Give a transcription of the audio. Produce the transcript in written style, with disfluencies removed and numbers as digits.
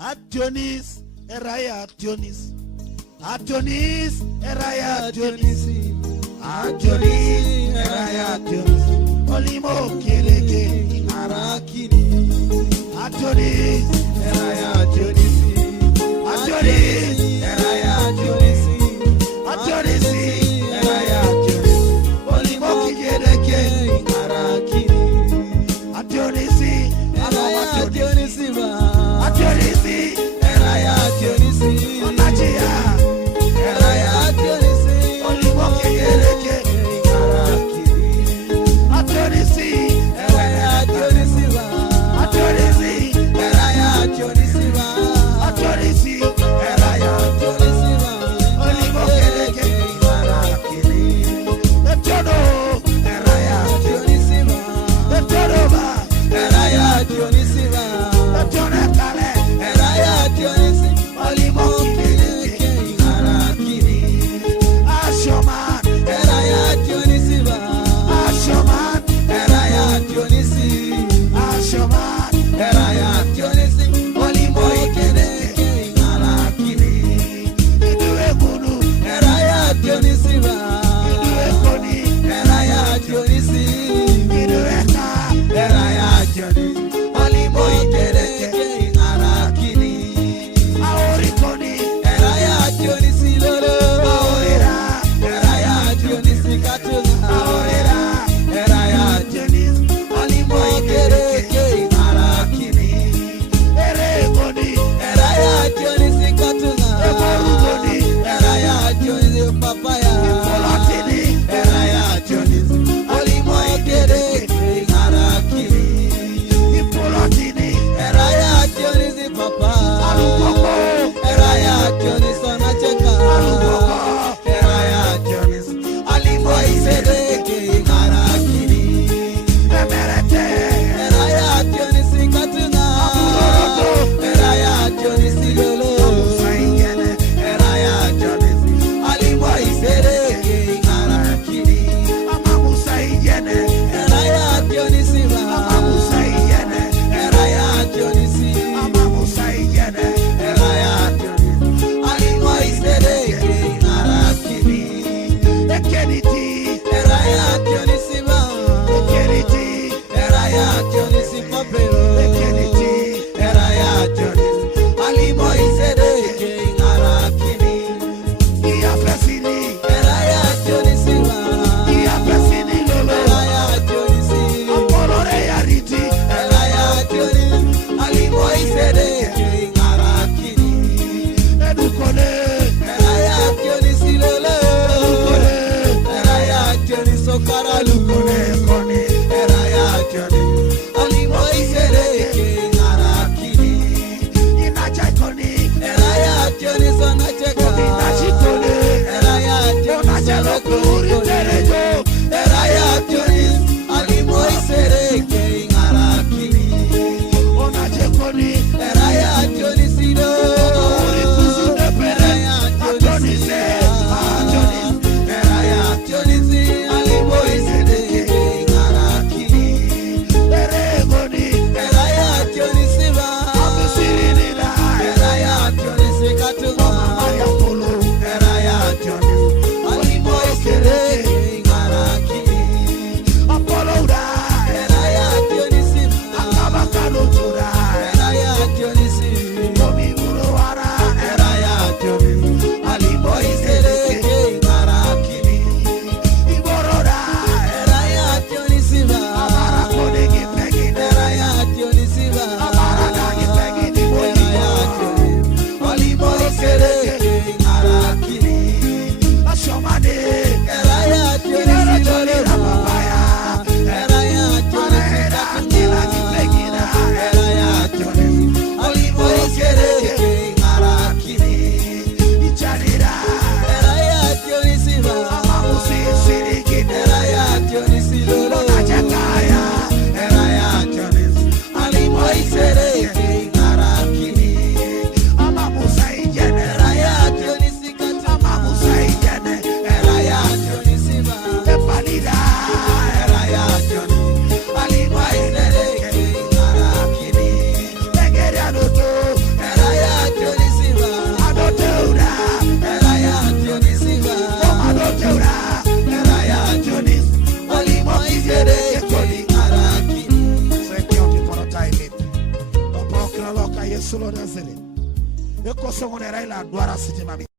Adonis, Eraya Adonis. Adonis, Eraya Adonis. Adonis, Eraya Adonis. Olimo Keleke, Arakini. Adonis, Eraya Adonis. Adonis, Eraya Adonis. Adonis, Eraya Adonis. Olimo Keleke, Arakini. Adonis, Eraya Adonis. Adonis, Eraya Adonis. Onachia, Eraya Adonis. Olimo Keleke, Arakini. Adonis, Eraya Adonis. Adonis, Eraya Adonis. Adonis, Eraya Adonis. Olimo Keleke, Arakini. Etono, Eraya Adonis. Etono ba, Eraya Adonis. Yesu lo Nazareth. Eko songo ne raila ndwara sitima mi.